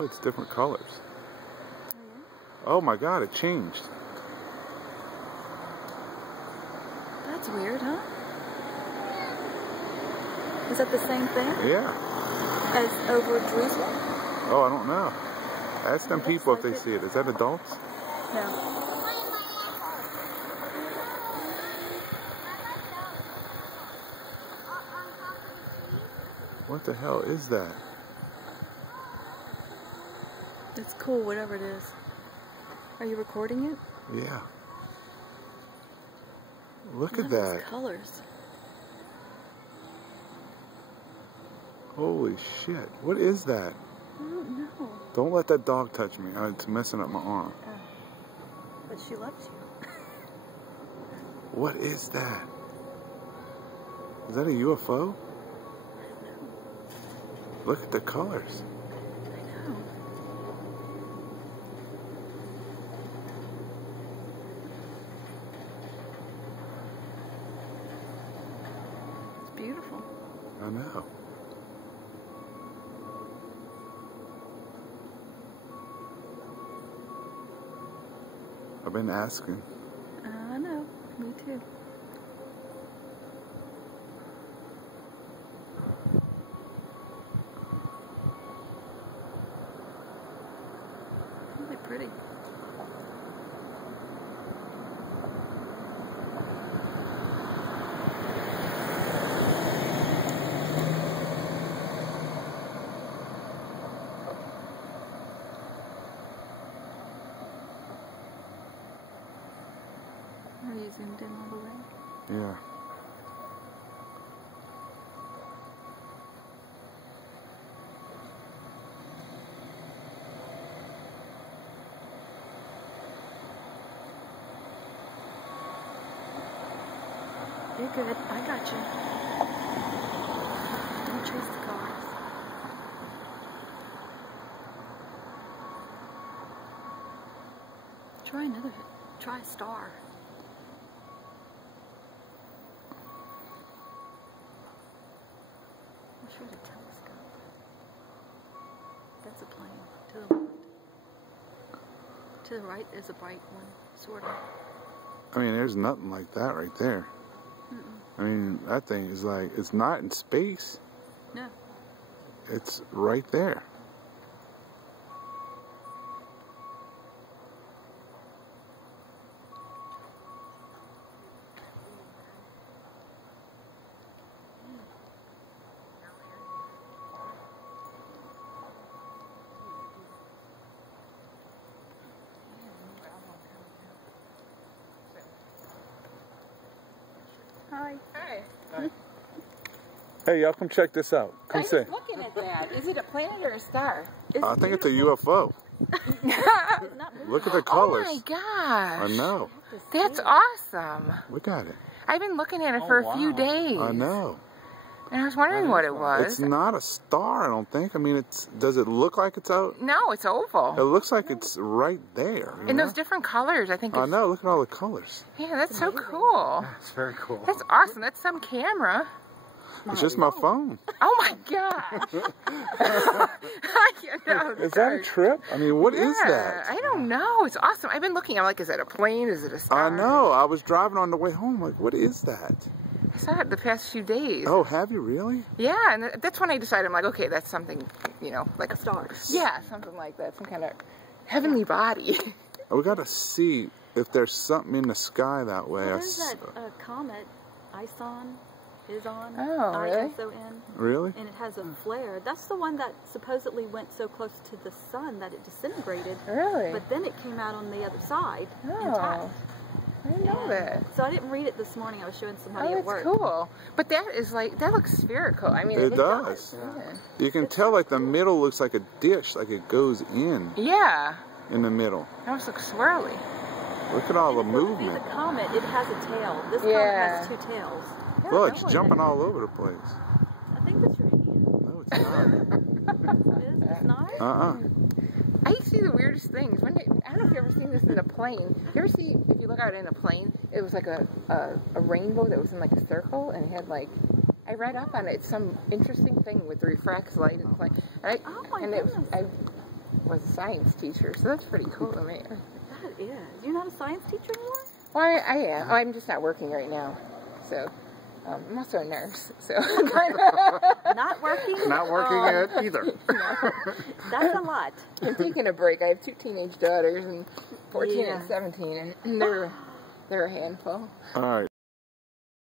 Oh, it's different colors. Oh, yeah? Oh my God, it changed. That's weird, huh? Is that the same thing? Yeah. As over at Jerusalem? Oh, I don't know. Ask them It looks people if like they it. see it. Is that adults? No. What the hell is that? It's cool, whatever it is. Are you recording it? Yeah. Look What at are those that. colors? Holy shit. What is that? I don't know. Don't let that dog touch me. It's messing up my arm. Oh. But she loves you. What is that? Is that a UFO? Look at the colors. I know. It's beautiful. I know. I've been asking. I know. Me too. Really pretty. Are you zoomed in all the way? Yeah. You're good. I got you. Don't chase the cars. Try another. Try a star. I'll shoot a telescope. That's a plane. To the left. To the right is a bright one, sort of. I mean, there's nothing like that right there. I mean, that thing is like, it's not in space. No. It's right there. Hi. Hi. Hey, y'all come check this out. Come I see. was looking at that. Is it a planet or a star? I think it's a UFO. Look at the colors. Oh my gosh. I know. That's awesome. Look at it. I've been looking at it for a few days. I know. And I was wondering what it was. It's not a star, I don't think. I mean, does it look like it's out? No, it's oval. It looks like it's right there. And those different colors, I think. I know. Look at all the colors. Yeah, that's so cool. It's very cool. That's awesome. That's some camera. It's just my phone. Oh my gosh. Is that a trip? I mean, what is that? I don't know. It's awesome. I've been looking. I'm like, is that a plane? Is it a star? I know. I was driving on the way home. Like, what is that? I saw it the past few days. Oh, have you really? Yeah, and that's when I decided, I'm like, okay, that's something, you know, like A star. Yeah, something like that. Some kind of heavenly body. We got to see if there's something in the sky that way. Well, there's that comet, Ison. Oh, really? ISON. Really? And it has a flare. That's the one that supposedly went so close to the sun that it disintegrated. Really? But then it came out on the other side intact. Oh, I didn't know that. So I didn't read it this morning. I was showing somebody Oh, at that's work. cool. But that is like, that looks spherical. I mean, It does. Yeah. You can tell like the middle looks like a dish, like it goes in the middle. It almost looks swirly. Look at all the And if you see movement. the comet, it has a tail. This comet has two tails. Well, it's jumping all over the place. I think that's your hand. No, it's not. It is? It's not? I see the weirdest things. I don't know if you've ever seen this in a plane. You ever see, if you look out in a plane, it was like a rainbow that was in like a circle and it had like, I read up on it, it's some interesting thing with the refracts light in the plane. And Oh my goodness. was a science teacher, so that's pretty cool to me. That is. You're not a science teacher anymore? Well, I am. I'm just not working right now. So, I'm also a nurse, so. Not working? Not working yet either. That's a lot. I'm taking a break. I have 2 teenage daughters, and 14 Yeah. and 17, and they're a handful. All right.